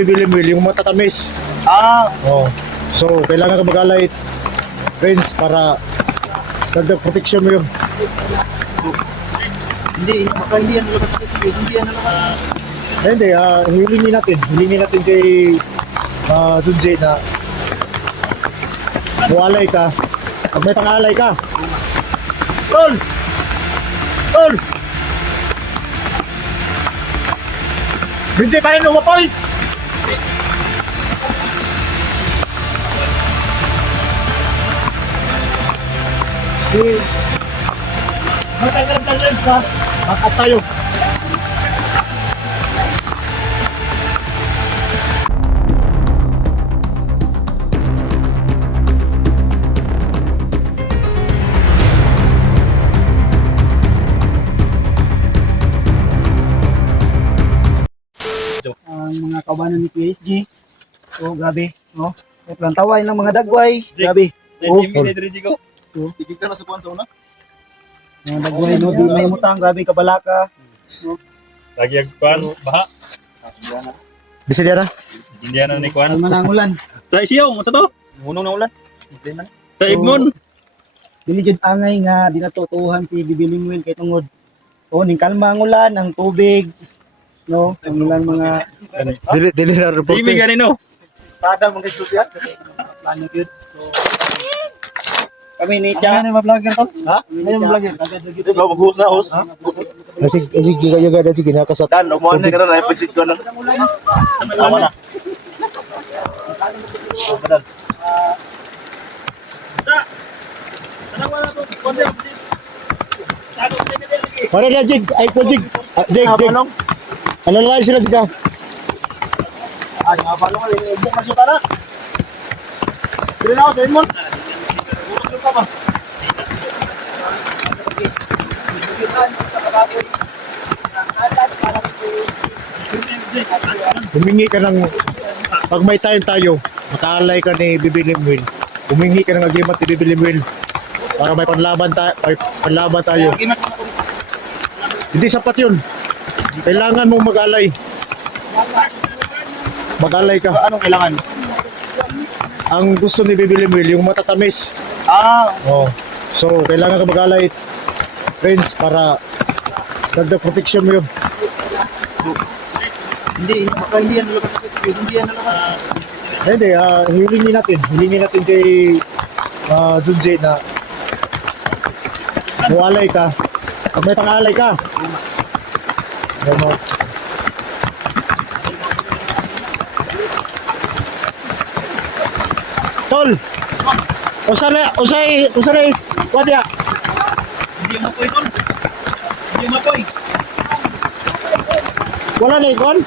Bibilimwil, yung matatamis. Oh. So, kailangan ka mag-alay friends para dagdag protection mo yun. Hindi, baka hindi yan naman. Hindi yan naman. Hindi, hilingin natin kay Dunjay na mualay ka. Pag may pangalay ka. Tol! Tol! Hindi pa rin umapoy! Matagal ka. Makat tayo. Ang mga kabanan ni PSG. Oh, grabe. No? Ang taway ng mga dagway. Grabe. Oh, Tigil ka na sa buwan sa una? mga dagway, no? Di may mutang. Grabe, kabalaka. Lagi ang kuan, baha. Bisa dia na? Hindi na ni kuan. Kalma na ang ulan. Sa isiyaw, mo sa to? Munong na ulan. Sa Igmon. Dili jud angay nga dinatutuhan si Bibilingwil kay tungod. Oh, ning kalma ang ulan, ang tubig. No? Ang ulan mga Dili na report. Dimi gani no. tada mga istorya. Plano yun. So, kami ni Cha. Ano ma-vlogger to? Ha? Ano ma-vlogger? Hindi ba mag-host na host? Sige kayo gada sige nakasat. Dan, umuhan na ka na, naipagsit ko na. Tama na. Dan. Para na jig, ay po jig. Jig. Ano lang sila jig ka? Ay, nga pa naman, ibuk na siya tara. Dili na ako, dili mo. Ulog ka ba? Humingi ka ng pag may time tayo, makaalay ka ni Bibilimwil. Humingi ka ng agimat ni Bibilimwil para may panlaban tayo. Hindi sapat 'yun. Kailangan mong mag-alay. Mag-alay ka. Anong kailangan? Ang gusto ni Bibilimwil yung matatamis. Oh. So, kailangan ka mag-alay friends para dagdag protection mo yun. Hindi, baka hindi yan naman. Hindi yan naman. Hindi, hilingin natin kay Dunjay na mualay ka. Pag may pangalay ka. Tol! Usay, wadya. Hindi mo koy ton. Hindi mo koy. Wala na ikon?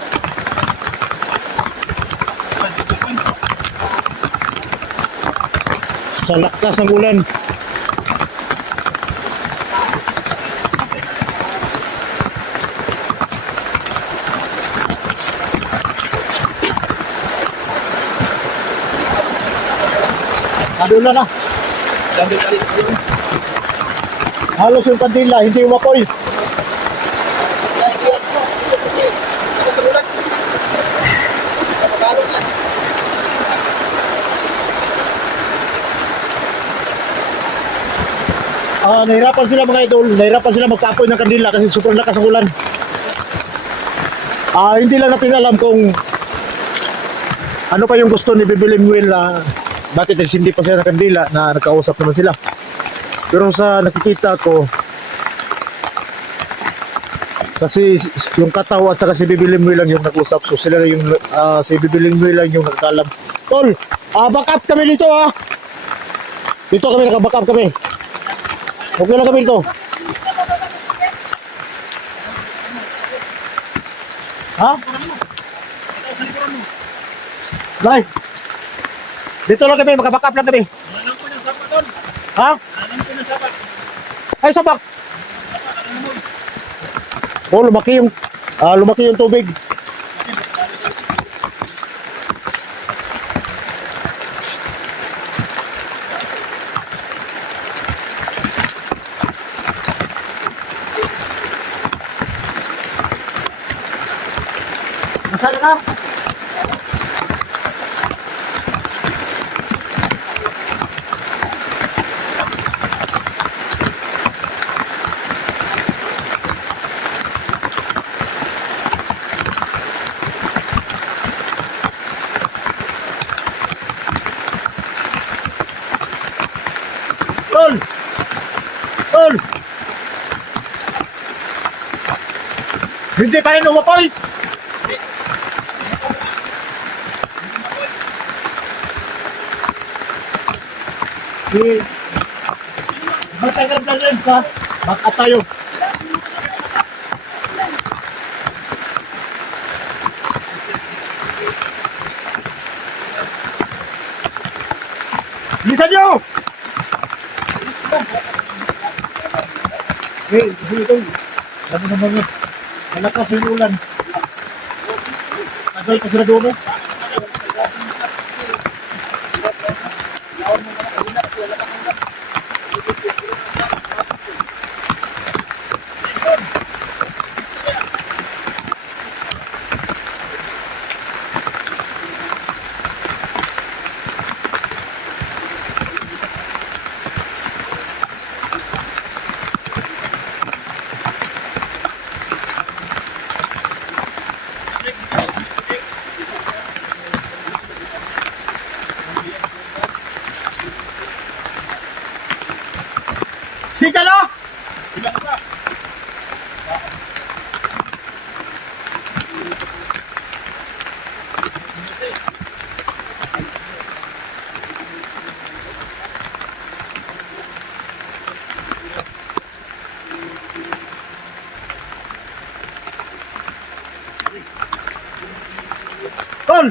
Sa lakas ng ulan. Kadula na. Halos yung kandila, hindi umapoy. Nahirapan sila mga idol, nahirapan sila magpapoy ng kandila kasi sobrang lakas ng ulan. Hindi lang natin alam kung ano pa yung gusto ni Bibilimwil na bakit nagsindi pa sila ng kandila na nagkausap naman sila. Pero sa nakikita ko, kasi yung Kataw at saka si Bibilimwil lang yung nag-usap. So sila yung si Bibilimwil lang yung nagkalam. Tol, back up kami dito ha. Dito kami naka-back up kami. Okay lang kami dito. Ha? Lai. Dito lang kami, maka-back up lang kami. Anong ko ng sapa ton? Ha? Anong ko ng sapa? Ay, sabak. Oh, lumaki yung tubig. Nasaan ka? Hindi pa rin umapoy! Matagal na rin sa baka tayo. Bilisan nyo! Hey, ito. Sabi naman yun. Malakas yung ulan. Tagal pa sila doon. Sika no? Tol!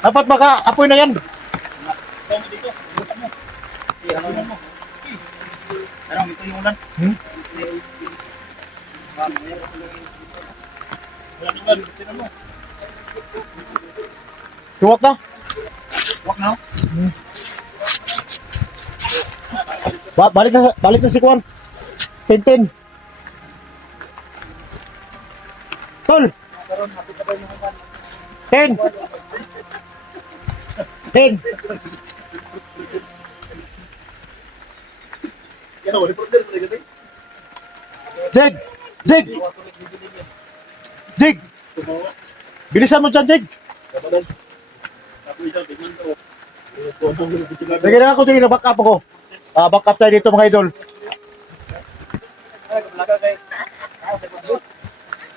Dapat maka-apoy na yan. Tama dito. Bukan mo. Halunan mo. Ano, ito yung ulan. Wala naman. Tinan mo. Tuwak na. Wak na. Balik na si Kwan. Tintin. Tol! 10! 10! Yan ako, reporter ko rin. Jig! Jig! Jig! Bilisan mo dyan, Jig! Kapalan. Ako isa, tignan ko. Lagyan na ako din, back up ako. Back up tayo dito mga idol.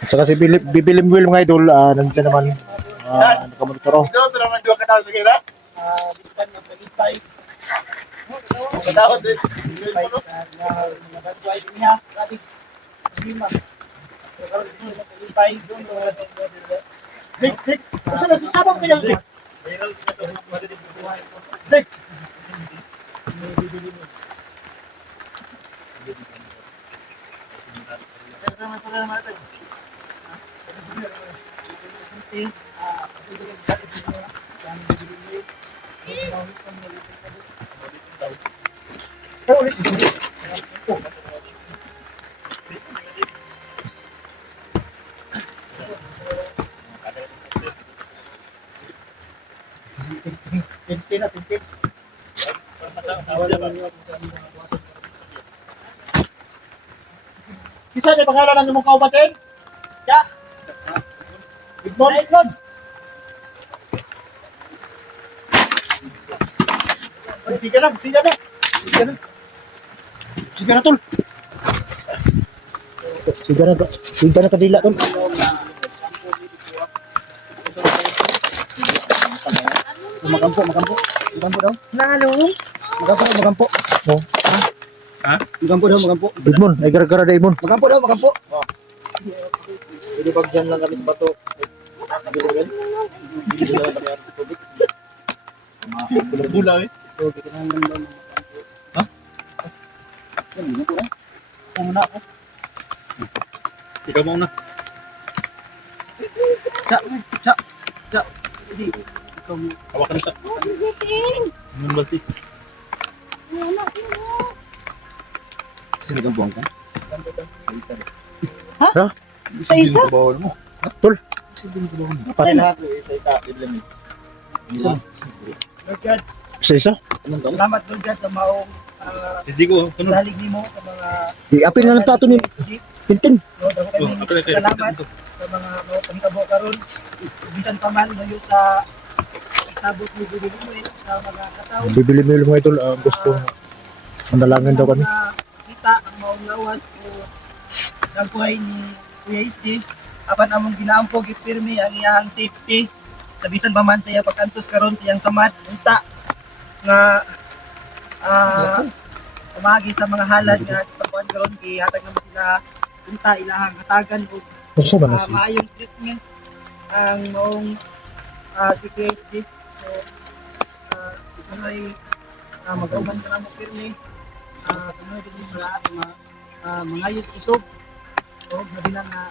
Saka si Bibilim Will mga idol, nandiyan naman. Nakamonitoro. Ito, ito naman dua katawag lagi na. Bispan yung pagintay. Katawag din. Jig! Jig! Gusto na sasabang ko yan, Jig! Jig! Tintin na, tintin. Kisa na pangalan ng imong kaubatin? Ya. Edmond. Edmond. Sige na, sige na. Sige na. Sige na, tol. Sige na kadila, tol. Makampo, makampo. Makampo daw. Nalo. Makampo. Oh. Ha? Makampo daw, makampo. Edmond, ay gara-gara na Edmond. Makampo daw, makampo. Pwede pag dyan lang kami sa bato. Bilangin. Hindi na lang kami sa tubig. Bula eh. So, kita na lang daw. Ha? Yan, makampo na. Muna ako. Ikaw muna. Cha, cha, cha. Hindi. Ikaw mo. Hawakan siya. Anong balsi? Sino kang buwang ka? Ha? Isa-isa? Bawal mo. Tol. Patay lahat. Isa-isa. Bilangin. Isa. Lord God, Isa-isa. salamat Lord God sa maong Hindi ko. Sunod. salig ni mo sa mga I-apil na lang tato ni Tintin. Lord, ako Oh, kami apil na kayo. salamat sa mga pangitabo karon bisan pa man ngayon sa pasabot ni Bibilimuin sa mga katao. Bibilimil mga idol, gusto manalangin daw kami. Kita ang maulawas o nagbuhay ni Kuya SD. Apan among ginaampog ipirmi ang iyang safety. Sa bisan pa man sa iya pagkantos karon sa iyang samad. Unta nga umagi sa mga halad nga pagkuhan karon kay hatag naman sila unta ilahang hatagan og Gusto ba na siya? maayong treatment ang maong si Kuya SD. So mag-uban ka na mo pirmi. Kung din mga yun isog o mabilang na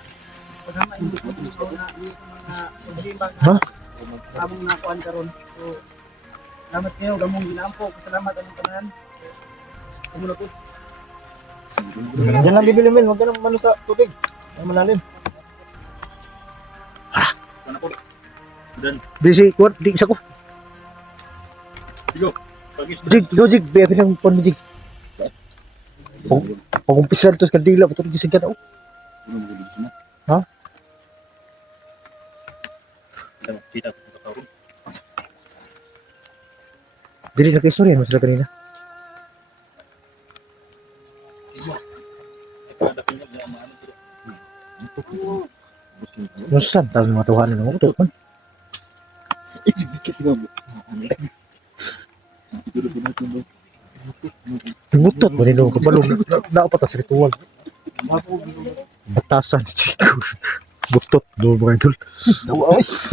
paghama hindi ko na mga paglimbang Ha? among nakuan karon. So salamat kayo gamong ginampo, salamat ang tanan. Amo na po. Diyan lang Bibilimin, huwag ka nang mano sa tubig. Ang malalim. Ano po? Dan. Di si kuwan, di isa ko. Sigo. Pagis. Jig, go jig, biya pinang pon jig. Pag-umpisan to sa kandila, betul gisigan ako. Ha? Kita ko tawag. Dili nagka-istorya mo sila kanina. Nusan, tawag ng mga tuhanan ng utot man. Dikit nga mo. Yung utot, manino ka balong. Naapata sa ritual. Batasan, chico. Butot, doon mga idol.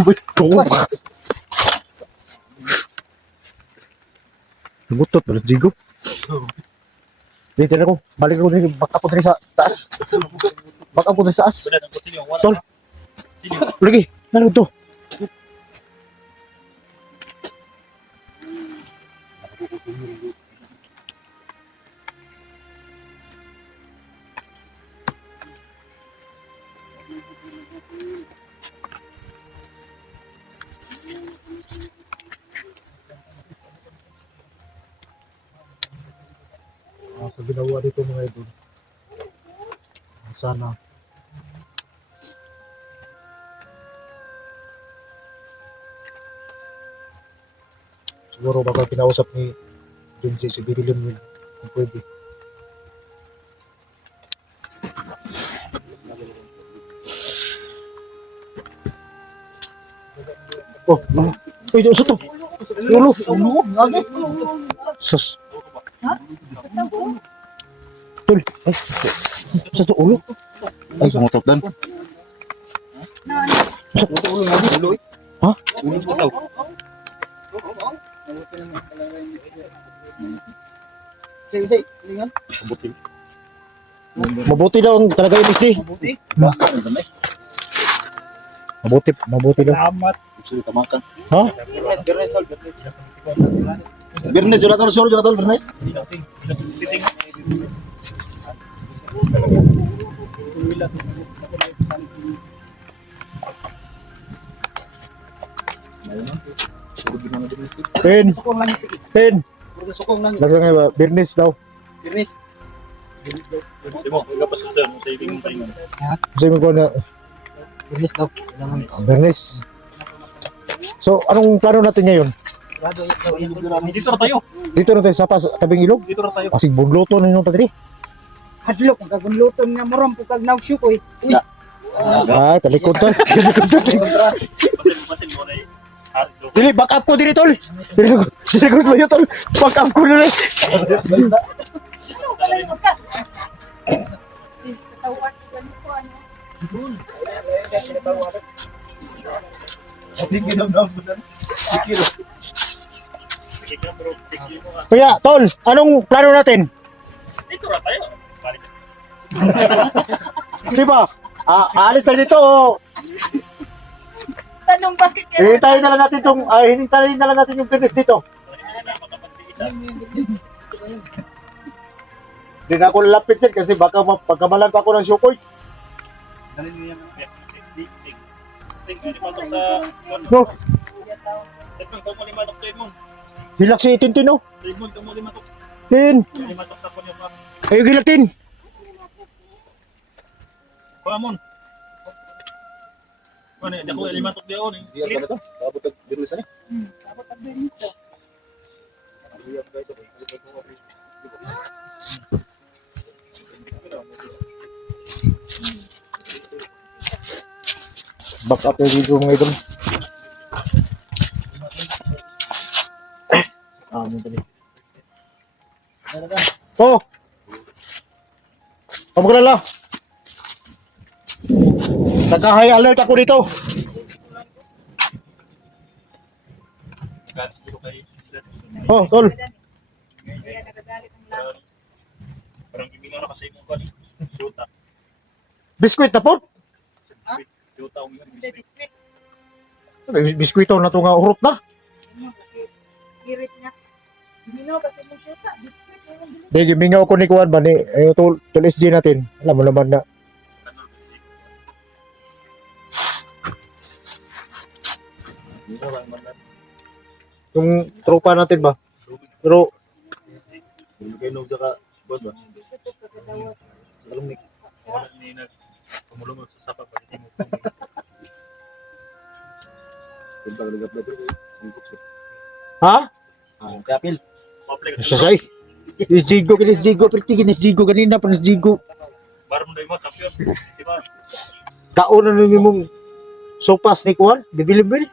Butot. Yung utot, balong jigo. Dito na ko, balik ako din, back up ko din sa taas. Back up ko din sa taas. Tol. Lagi, nanood to. Sa ginawa dito mga idol. Sana siguro baka kinausap ni Junji si Bibilimin kung pwede. Oh, uy, sa to. Ulo. Sus. Tol, ay, sa to ulo. Ay, sumutot dan. Ulo nga di ulo. Ha? Ulo sa taw. Say, lingan. Mabuti daw ang talaga yung SD. Mabuti. Mabuti daw. Salamat. Sulit tamakan. Ha? Bernes tol, bernes. Bernes, jala tol, suruh jala tol, Bernes. Pin, Sukong lang sige. pin. Puro sukong lang. Lagi nga ba, Bernes daw. Bernes. Di mo, igapasundan mo sa ibig mong taingan. Kasi mo ko na, Bernes daw. Kailangan. Bernes. So, anong plano natin ngayon? Dito na tayo. Dito na tayo sa tabing ilog? Dito na tayo. Kasi bunloto na yung tatri. Hadlok ang kagunluton nga moram po kag nagsyo ko eh. Ah, talikod to. Basin mo na eh. Dili, back up ko dili tol. Sinagod mo yun tol. Back up ko dili. Kuya, tol, anong plano natin? Dito na tayo. Balik. Di ba? Aalis tayo dito. Tanong bakit yan? Hihintayin na lang natin tong, hihintayin na lang natin yung finish dito. Hindi na ako lalapit yan kasi baka pagkamalan pa ako ng syukoy. Dalhin mo yan. No, Edmond, kung mo lima tok Edmond. hilak si Tintin oh. Edmond, kung mo lima tok. Tin, Lima tok sa punyo pa. ayaw gilak Tin. Pamon. Ano, hindi ako limatok di ako. Di ka na to. Abot ang birlis ani. Dapat ang dito. Back up yung video mga idol. Mo tadi. Oh. Pamagalala. Naka-high alert ako dito. Guys, siguro kay Oh, tol. parang gimingaw na kasi mo ko ni. Yuta. Biskuit na po. Yuta umingon Hindi, biskuit. Biskuito na to nga urot na. Girit niya. Minaw kasi mo siya sa biskuit. Di gimingaw ko ni Kuan ba ni ayo tol SG natin. Alam mo naman na yung tropa natin ba. Pero Kay nung saka buwan ba? Alam ni wala ni nag tumulong sa sapa pa mo. punta ka nagap dito. ha? Ah, kapil. Public. Sasay. Is Jigo kanina pa Jigo. Bar mo mo champion. Di ba? Kauna na mong sopas ni Kuan, bibilibil.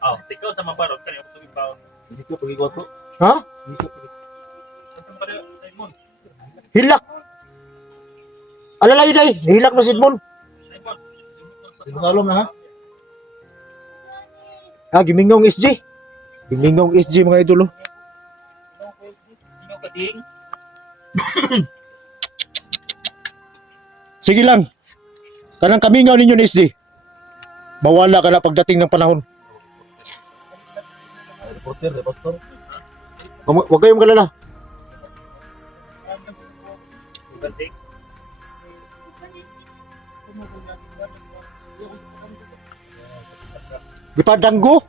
Ah, tikaw sa mabarot kani ako sugid pa. Hindi ko pagikuat ko. Ha? Hindi ko pagikuat. Ang pala Simon. Hilak. Alalay day, hilak na Sidmon. Simon. Sinungalom na ha? Ah, gimingong SG. Gimingong SG mga idolo. Ino ka ding. Sige lang. Kanang kamingaw ninyo ni SG. Mawala ka na pagdating ng panahon. Reporter, pastor. Huwag kayong kalala. Ganting. Di pa danggo.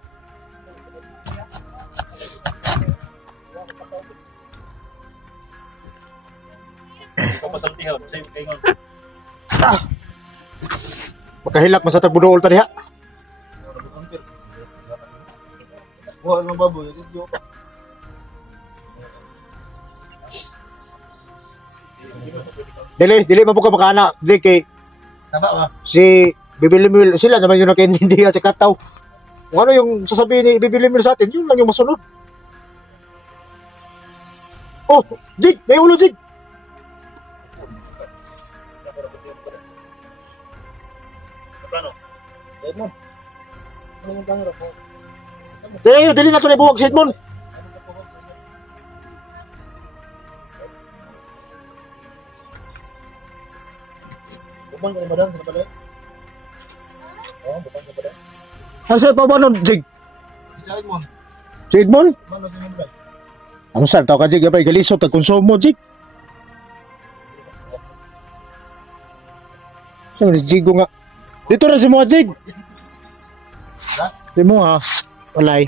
Ikaw pasaltihan. Say kay ngon. Makahilak man sa tagbudool ta diha. Wah, ano baboy? Ito. Dili man po ka makana. Di kay Tama ba? si Bibilimil, sila naman yung nakaintindihan sa kataw. Kung ano yung sasabihin ni Bibilimil sa atin, yun lang yung masunod. Oh, Jig! May ulo, Jig! Paano? Edmond. Ano yung pangarap mo? Dili na ito na buwag si Edmond. Buman ka ni Madan sa balay? Oo, buman ka Madan. Asa pa ba nun, Jig? Sa Edmond. Si Edmond? Buman na sa Edmond. Ang saan tao ka, Jig? Yapay, galisod, tag-konsumo, Jig. Saan si Jigo nga? Dito na si mo, Jig. Si mo, ha? Walay.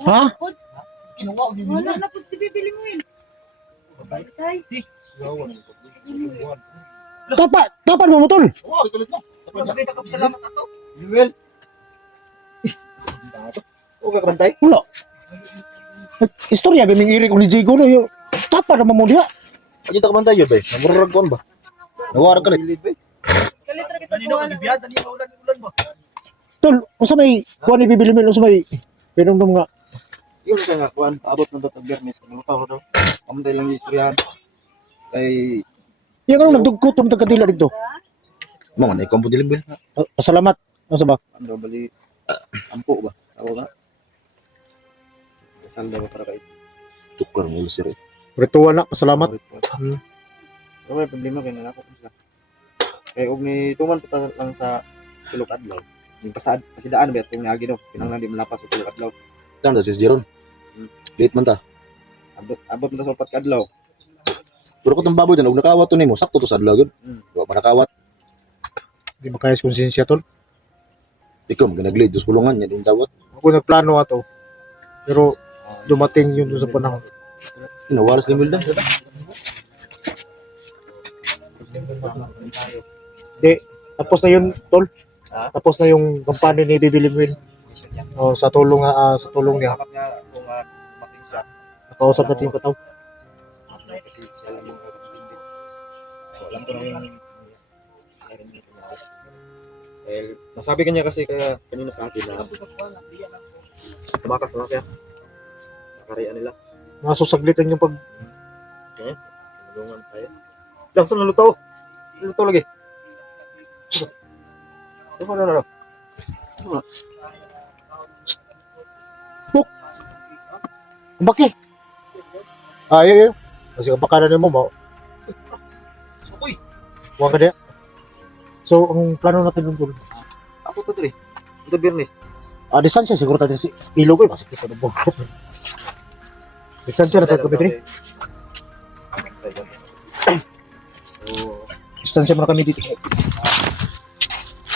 Ha? Kinuha ko din Wala na po si bibili mo yun. Tay. Tapan mo, Mutol. Oo, itulit na. Nakita ka salamat ato. Yuel. Oo, kakabantay. Wala. Istorya, biming ko ni Jigo, no? Yung tapan naman mo diha. Kita kabantay yun, bay. Namururag ko ba? Nawarag ka na. Kalitra kita Kanino ko ka gibiyan? Kanino ka ulan ba? Tol, unsa may kuha ni Bibilimil, unsa may pinumdum nga. Yun ka nga, kuhan. Abot na daw tag-bermis. Nalutaw daw. Kamantay lang yung istoryahan. Kay... Yung anong nagdugkot ng tagkadila dito. Mga na, ikaw mo dilimbil. Pasalamat. Ano ba? Ano bali? Ampo ba? Ako nga. Kasal daw para kay tukar mo sir. Ritual na, pasalamat. Pero may problema kay nalako ko sila. Kay og ni tuman pa lang sa tulog adlaw. Yung pasidaan ba itong niagi no. Kinanglan di malapas og tulog adlaw. Dan ta sis Jeron. Late man ta. Abot mo ta sa 4 kadlaw. Pero ko tong baboy dan og nakawat to nimo, sakto to sa adlaw gyud. Wa pa nakawat. Di ba kaya konsensya, Tol? Ikaw, mag-lead. Tapos kulungan niya, yung dawat. Ako nagplano ato. Pero dumating yun doon sa panahon. Inawaras ni Milda. Hindi. Tapos na yun, tol. Tapos na yung kampanya ni Bibi Limuel. Oh, sa tulong niya. Salamat nga kung mating siya. Nakausap natin yung kataw. Kasi siya lang yung kakapitindi. So, alam ko na yung narinig ko na. Dahil nasabi kanya kasi kaya kanina sa akin na tumakas na siya. Sa kariyan nila. Nasusaglitan yung pag... Tulungan tayo. Lang, saan nalutaw? Nalutaw lagi. Ano? Baki! Ah, yun. Kasi kapakanan mo, Uy, huwag ka diya. So, ang plano natin yung tol. ako to dre. Ito Birnis. Distansya, siguro tayo si ilog ko, kasi kita na buko. Distansya na sa kami rin. So, Distansya muna kami dito.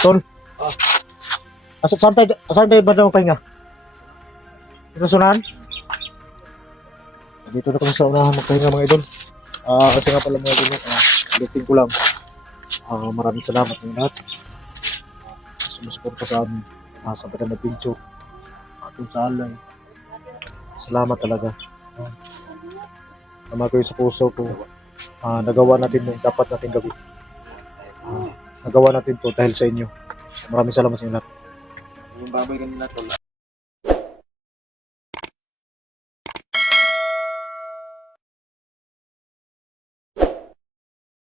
Tol. Saan tayo ba na magpahinga? Dito sa unahan? Dito na kami sa unahan magpahinga mga idol. Ito nga pala mga idol. Ulitin ko lang. Maraming salamat ng lahat. Sumusuporta sa amin. Sa Bataan Adventure. Atong sa alay. Salamat talaga. Tama ko yung sa puso ko. Nagawa natin yung dapat natin gawin. Nagawa natin to dahil sa inyo. Maraming salamat sa inyo lahat. yung baboy kanina tol.